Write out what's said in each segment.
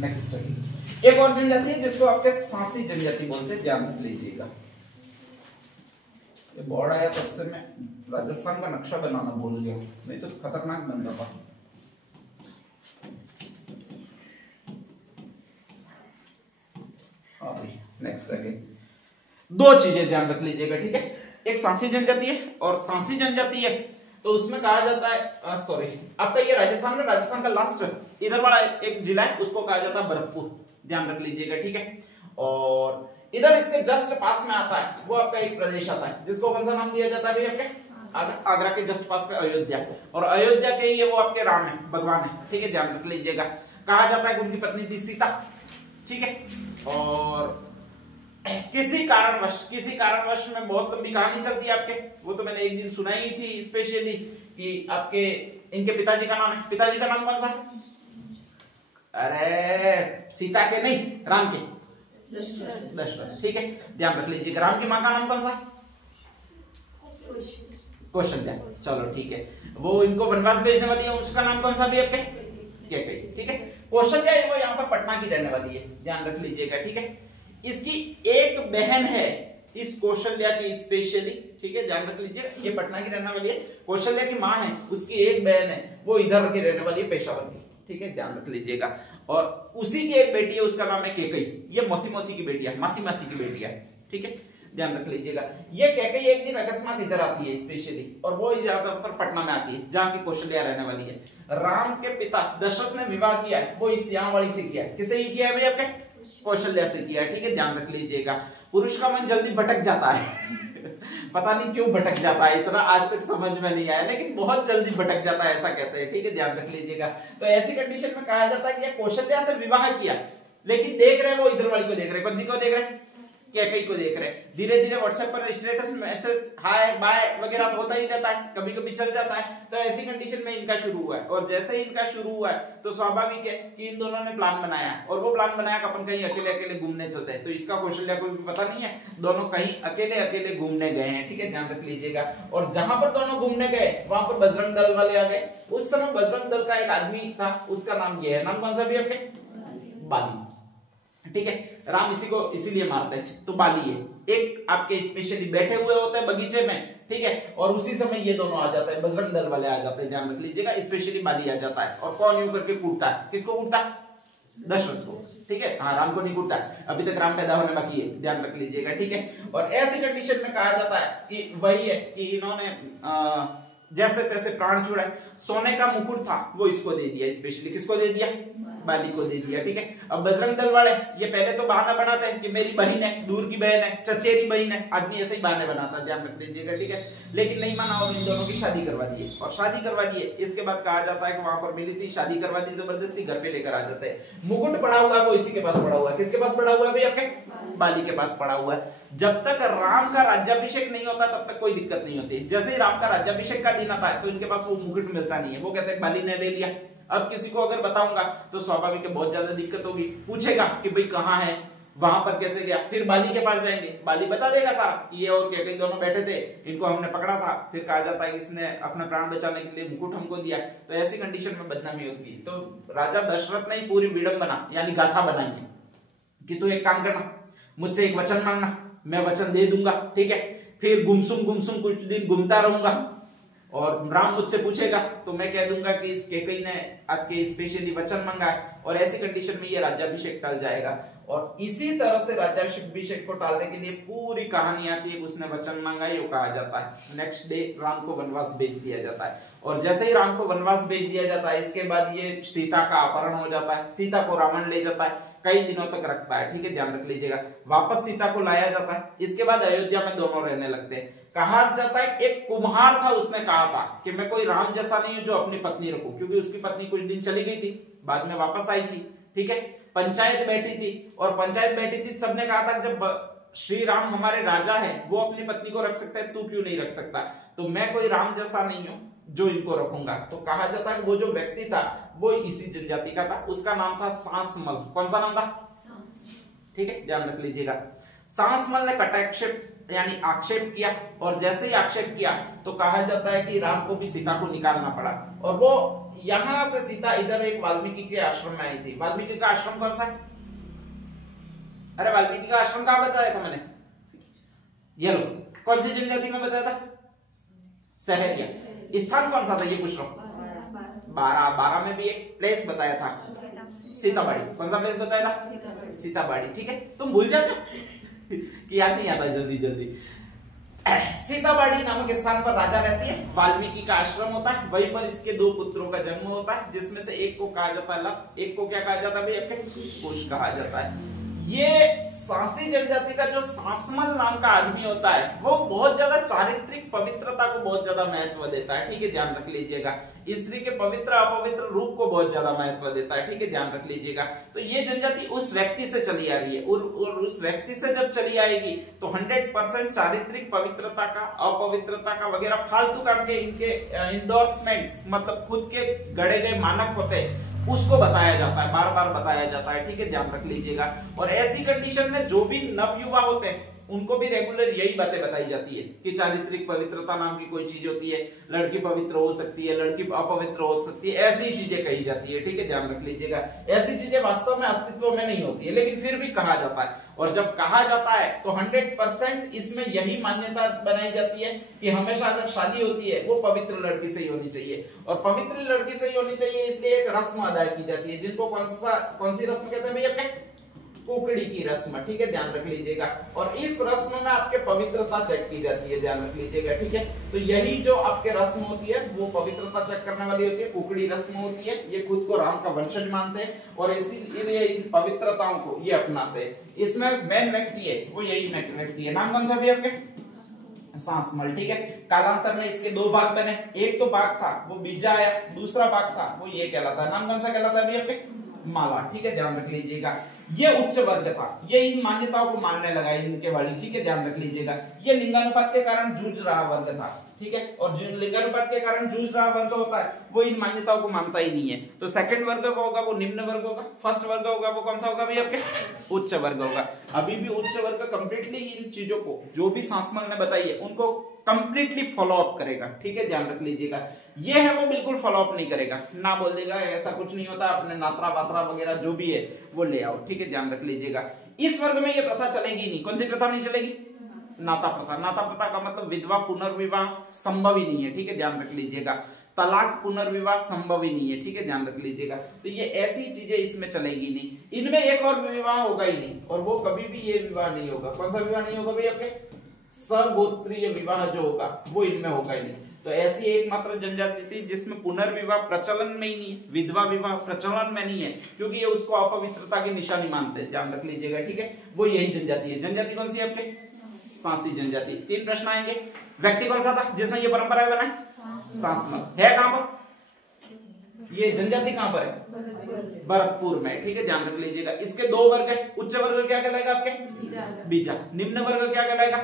Next एक और जनजाति है जिसको आपके सांसी जनजाति बोलते हैं, ध्यान रख लीजिएगा। ये बोर्ड आया तब से मैं राजस्थान का नक्शा बनाना भूल गया, नहीं तो खतरनाक बन रहा था। नेक्स्ट सेकंड, दो चीजें ध्यान रख लीजिएगा, ठीक है। एक सांसी जनजाति है और सांसी जनजाति है तो उसमें कहा जाता है सॉरी आपका ये राजस्थान में, राजस्थान का लास्ट इधर वाला एक जिला है उसको कहा जाता है भरतपुर, ध्यान रख लीजिएगा, ठीक है। और इधर इसके जस्ट पास में आता है वो आपका एक प्रदेश आता है जिसको कौन सा नाम दिया जाता है आपके आगरा के जस्ट पास में अयोध्या, और अयोध्या के ये वो आपके राम है, भगवान है, ठीक है, ध्यान रख लीजिएगा। कहा जाता है कि उनकी पत्नी थी सीता, ठीक है। और किसी कारणवश में बहुत लंबी कहानी चलती है आपके, वो तो मैंने एक दिन सुनाई ही थी स्पेशली कि आपके इनके पिताजी का नाम है, पिताजी का नाम कौन सा है? अरे सीता के नहीं, राम के, दशरथ, ठीक है, ध्यान रख लीजिएगा। राम की माँ का नाम कौन सा? कौशल्या, चलो ठीक है। वो इनको वनवास भेजने वाली है उसका नाम कौन सा भी आपके? कैकेयी, ठीक है। कौशल्या वो यहाँ पर पटना की रहने वाली है, ध्यान रख लीजिएगा, ठीक है। इसकी एक बहन है इस कौशल्या की स्पेशली, ठीक है, ध्यान रख लीजिए, ये पटना की रहने वाली है। कौशल्या की माँ है, उसकी एक बहन है वो इधर की रहने वाली है, पेशावर की, ठीक है, ध्यान रख लीजिएगा। और उसी की एक बेटी है उसका नाम है कैकेयी, ये मौसी की बेटी है, मासी की बेटी है, ठीक है, ध्यान रख लीजिएगा। ये कैकेयी एक दिन अकस्मात इधर आती है स्पेशली, और वो ज्यादातर पटना में आती है जहाँ की कौशल्या रहने वाली है। राम के पिता दशरथ ने विवाह किया है वो इस यहाँ वाली से किया है, किसे किया है भाई? आपके कौशल्या से किया है, ठीक है, ध्यान रख लीजिएगा। पुरुष का मन जल्दी भटक जाता है पता नहीं क्यों भटक जाता है, इतना आज तक समझ में नहीं आया, लेकिन बहुत जल्दी भटक जाता है ऐसा कहते हैं, ठीक है, ध्यान रख लीजिएगा। तो ऐसी कंडीशन में कहा जाता है कि कौशल्या से विवाह किया, लेकिन देख रहे हैं वो इधर वाली को देख रहे हैं, कौन सी को देख रहे हैं? कैकेयी को देख रहे हैं। धीरे धीरे व्हाट्सएप पर स्टेटस मैसेज हाय बाय वगैरह तो होता ही रहता है, कभी कभी चल जाता है। तो ऐसी कंडीशन में इनका शुरू हुआ है, और जैसे ही इनका शुरू हुआ है तो स्वाभाविक है कि इन दोनों ने प्लान बनाया, और वो प्लान बनाया कि अपन कहीं अकेले अकेले घूमने चलते हैं। तो इसका कौशल्या को भी पता नहीं है, दोनों कहीं अकेले अकेले घूमने गए हैं, ठीक है, ध्यान रख लीजिएगा। और जहां पर दोनों घूमने गए वहां पर बजरंग दल वाले आ गए। उस समय बजरंग दल का एक आदमी था, उसका नाम ये है, नाम कौन सा भी आपके? बाली, ठीक है। राम इसी को इसीलिए मारते हैं, तो बाली है। एक आपके स्पेशली बैठे हुए होते हैं बगीचे में, ठीक है, और उसी समय ये दोनों आ जाते हैं, बजरंग दल वाले आ जाते हैं, ध्यान रख लीजिएगा। स्पेशली बाली आ जाता है, और कौन यूं करके कूटता है? किसको कूटता है? दशरथ को, ठीक है, हाँ, राम को नहीं कूटता, अभी तक राम पैदा होने बाकी है, ध्यान रख लीजिएगा, ठीक है। और ऐसी कंडीशन में कहा जाता है कि वही है कि इन्होंने जैसे तैसे प्राण छुड़ाए। सोने का मुकुट था वो इसको दे दिया, स्पेशली किसको दे दिया? बाली को दे दिया, ठीक है। अब बजरंग दल वाले ये पहले तो बहाना बनाते हैं कि मेरी बहन है, दूर की बहन है, चचेरी बहन है, आदमी ऐसे ही बहाने बनाता है, ध्यान रख लीजिएगा, ठीक है। लेकिन नहीं माना और इन दोनों की शादी करवा दी है, और शादी करवा दी है। इसके बाद कहा जाता है कि वहां पर मिली थी, शादी करवा दी, जबरदस्ती घर पे लेकर आ जाते हैं। मुकुट पड़ा हुआ है वो इसी के पास पड़ा हुआ है, किसके पास पड़ा हुआ है भाई? आपके बाली के पास पड़ा हुआ है। जब तक राम का राज्याभिषेक नहीं होता तब तक कोई दिक्कत नहीं होती। जैसे ही राम का राज्याभिषेक का दिन आता है तो इनके पास वो मुकुट मिलता नहीं है, वो कहते हैं बाली ने ले लिया। अब किसी को अगर बताऊंगा तो स्वाभाविक है बहुत ज्यादा दिक्कत होगी, पूछेगा कि भाई कहाँ है, वहां पर कैसे गया, फिर बाली के पास जाएंगे, बाली बता देगा सारा, ये और कैकेयी दोनों बैठे थे, इनको हमने पकड़ा था। फिर कहा जाता है कि इसने अपना प्राण बचाने के लिए मुकुट हमको दिया। तो ऐसी कंडीशन में बदनामी होगी। तो राजा दशरथ ने पूरी विडंबना यानी गाथा बनाई है कि तू एक काम करना, मुझसे एक वचन मांगना, मैं वचन दे दूंगा, ठीक है। फिर गुमसुम कुछ दिन घूमता रहूंगा, और राम मुझसे पूछेगा तो मैं कह दूंगा कि इस कैकेयी ने आपके स्पेशली वचन मांगा है, और ऐसी कंडीशन में ये राज्याभिषेक टल जाएगा। और इसी तरह से राज्याभिषेक को टालने के लिए पूरी कहानी आती है, उसने वचन मांगा ये कहा जाता है। नेक्स्ट डे राम को वनवास भेज दिया जाता है, और जैसे ही राम को वनवास भेज दिया जाता है इसके बाद ये सीता का अपहरण हो जाता है, सीता को रावण ले जाता है, कई दिनों तक रखता है, ठीक है, ध्यान रख लीजिएगा। वापस सीता को लाया जाता है, इसके बाद अयोध्या में दोनों रहने लगते हैं। कहा जाता है एक कुम्हार था, उसने कहा था कि मैं कोई राम जैसा नहीं हूं जो अपनी पत्नी रखूं, क्योंकि उसकी पत्नी कुछ दिन चली गई थी, बाद में वापस आई थी, ठीक है। पंचायत बैठी थी, और पंचायत बैठी थी, सबने कहा था जब श्री राम हमारे राजा है वो अपनी पत्नी को रख सकता है, तू क्यों नहीं रख सकता? तो मैं कोई राम जैसा नहीं हूं जो इनको रखूंगा। तो कहा जाता है वो जो व्यक्ति था वो इसी जनजाति का था, उसका नाम था सांसमल। कौन सा नाम था? ठीक है, ध्यान रख लीजिएगा। सांसमल ने कटाक्ष यानी आक्षेप किया, और जैसे ही आक्षेप किया तो कहा जाता है कि राम को भी सीता को निकालना पड़ा, और वो यहां से सीता इधर एक वाल्मीकि के आश्रम में आई थी। वाल्मीकि का आश्रम कौन सा है? अरे वाल्मीकि का आश्रम कहां बताया था मैंने? ये लो, कौन सी जनजाति में बताया था? सहरिया। स्थान कौन सा था ये पूछ रहा हूं? 12 में भी एक प्लेस बताया था, सीताबाड़ी। कौन सा प्लेस बताया था? सीताबाड़ी। ठीक है, तुम भूल जाते कि याद नहीं आता जल्दी जल्दी। सीताबाड़ी नामक स्थान पर राजा रहती है, वाल्मीकि का आश्रम होता है, वहीं पर इसके 2 पुत्रों का जन्म होता है, जिसमें से एक को कहा जाता है लव, एक को क्या कहा जाता है भैया? कुश कहा जाता है। ये सांसी जनजाति का जो सांसमल नाम का आदमी होता है वो बहुत ज्यादा चारित्रिक पवित्रता को बहुत ज्यादा महत्व देता है। ठीक है, ध्यान रख लीजिएगा। स्त्री के पवित्र अपवित्र रूप को बहुत ज्यादा महत्व देता है। ठीक है, ध्यान रख लीजिएगा। तो ये जनजाति उस व्यक्ति से चली आ रही है, और उस व्यक्ति से जब चली आएगी तो 100% चारित्रिक पवित्रता का, अपवित्रता का वगैरह फालतू काम के इनके इंडोर्समेंट्स, मतलब खुद के गढ़े गए मानक होते हैं, उसको बताया जाता है, बार बार बताया जाता है। ठीक है, ध्यान रख लीजिएगा। और ऐसी कंडीशन में जो भी नवयुवा होते हैं उनको भी रेगुलर यही बातें बताई जाती है कि चारित्रिक पवित्रता नाम की कोई चीज होती है, लड़की पवित्र हो सकती है, लड़की अपवित्र हो सकती है, ऐसी चीजें कही जाती है। ठीक है, ध्यान रख लीजिएगा। ऐसी चीजें वास्तव में अस्तित्व में नहीं होती है, लेकिन फिर भी कहा जाता है। और जब कहा जाता है तो 100% इसमें यही मान्यता बनाई जाती है कि हमेशा अगर शादी होती है वो पवित्र लड़की से ही होनी चाहिए, और पवित्र लड़की से ही होनी चाहिए, इसलिए एक रस्म अदा की जाती है, जिनको कौन सी रस्म कहते हैं भैया? अपने कुकड़ी की रस्म। ठीक है, ध्यान रख लीजिएगा। और इस रस्म में आपके पवित्रता चेक की जाती है, ध्यान रख लीजिएगा। ठीक है, तो यही जो आपके रस्म होती है वो पवित्रता चेक करने वाली होती है, कुकड़ी रस्म होती है। ये खुद को राम का वंशज मानते हैं और इसीलिए इन पवित्रताओं को ये अपनाते हैं। इसमें मेन व्यक्ति है वो यही व्यक्ति है। नाम कौन सा भी आपके? सांसमल। ठीक है, कालांतर में इसके 2 भाग बने। एक तो भाग था वो बीजा आया, दूसरा भाग था वो ये कहलाता है। नाम कौन सा कहलाता है अभी आपके? माला। ठीक है, ध्यान रख लीजिएगा। ये उच्च वर्ग था, ये इन मान्यताओं को मानने लगा इनके वाली। ठीक है, ध्यान रख लीजिएगा। ये लिंगानुपात के कारण जूझ रहा वर्ग था। ठीक है, और जो लिंगानुपात के कारण जूझ रहा वर्ग होता है वो इन मान्यताओं को मानता ही नहीं है। तो सेकंड वर्ग होगा वो निम्न वर्ग होगा, फर्स्ट वर्ग होगा वो कौन सा होगा भी आपके? उच्च वर्ग होगा। अभी भी उच्च वर्ग कंप्लीटली इन चीजों को जो भी सांसमल ने बताई है उनको कंप्लीटली फॉलो अप करेगा। ठीक है, ध्यान रख लीजिएगा। ये है वो बिल्कुल फॉलो अप नहीं करेगा, ना बोल देगा ऐसा कुछ नहीं होता, अपने नात्रा वात्रा वगैरह जो भी है वो ले आओ। ठीक है, ध्यान रख लीजिएगा। इस वर्ग में ये प्रथा चलेगी नहीं। कौन सी प्रथा नहीं चलेगी? नाता प्रथा। नाता प्रथा का मतलब विधवा पुनर्विवाह संभव ही नहीं है। ठीक है, ध्यान रख लीजिएगा। तलाक पुनर्विवाह संभव ही नहीं है। ठीक है, ध्यान रख लीजिएगा। तो ये ऐसी चीजें इसमें चलेगी नहीं। इनमें एक और विवाह होगा ही नहीं, और वो कभी भी ये विवाह नहीं होगा। कौन सा विवाह नहीं होगा भाई आपके? सगोत्रीय विवाह जो होगा वो इनमें होगा ही नहीं। तो ऐसी एकमात्र जनजाति थी जिसमें पुनर्विवाह प्रचलन में ही नहीं है, विधवा विवाह प्रचलन में नहीं है, क्योंकि ये उसको अपवित्रता की निशानी मानते हैं। ध्यान रख लीजिएगा। ठीक है, वो यही जनजाति है। जनजाति कौन सी है आपके? सांसी जनजाति। 3 प्रश्न आएंगे। व्यक्ति कौन सा था जिसने ये परंपरा बनाई? सांसमल। है कहां पर ये जनजाति? कहां पर है? भरतपुर में। ठीक है, ध्यान रख लीजिएगा। इसके 2 वर्ग है। उच्च वर्ग क्या कहलाएगा आपके? बीजा। निम्न वर्ग क्या कहलाएगा?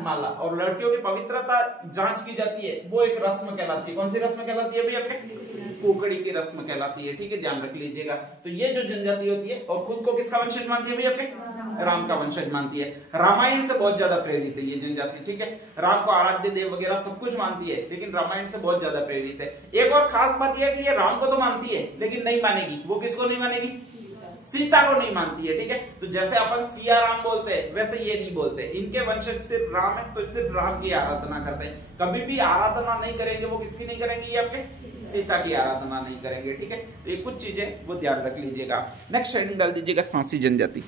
माला। और लड़कियों की पवित्रता जांच की जाती है वो एक रस्म कहलाती है। कौन सी रस्म कहलाती है भाई आपके? कुकड़ी की रस्म कहलाती है। ठीक है, ध्यान रख लीजिएगा। तो ये जो जनजाति होती है और खुद को किसका वंशज मानती है भाई आपके? राम का वंशज मानती है। रामायण से बहुत ज्यादा प्रेरित है ये जनजाति। ठीक है, राम को आराध्य देव वगैरह सब कुछ मानती है, लेकिन रामायण से बहुत ज्यादा प्रेरित है। एक और खास बात यह है कि ये राम को तो मानती है लेकिन नहीं मानेगी। वो किसको नहीं मानेगी? सीता को नहीं मानती है। ठीक है, तो जैसे अपन सिया राम बोलते हैं वैसे ये नहीं बोलते। इनके वंशज सिर्फ राम है तो सिर्फ राम की आराधना करते हैं। कभी भी आराधना नहीं करेंगे। वो किसकी नहीं करेंगे? ये अपने सीता की आराधना नहीं करेंगे। ठीक है, तो ये कुछ चीजें वो ध्यान रख लीजिएगा। नेक्स्ट हेडिंग डाल दीजिएगा सांसी जनजाति।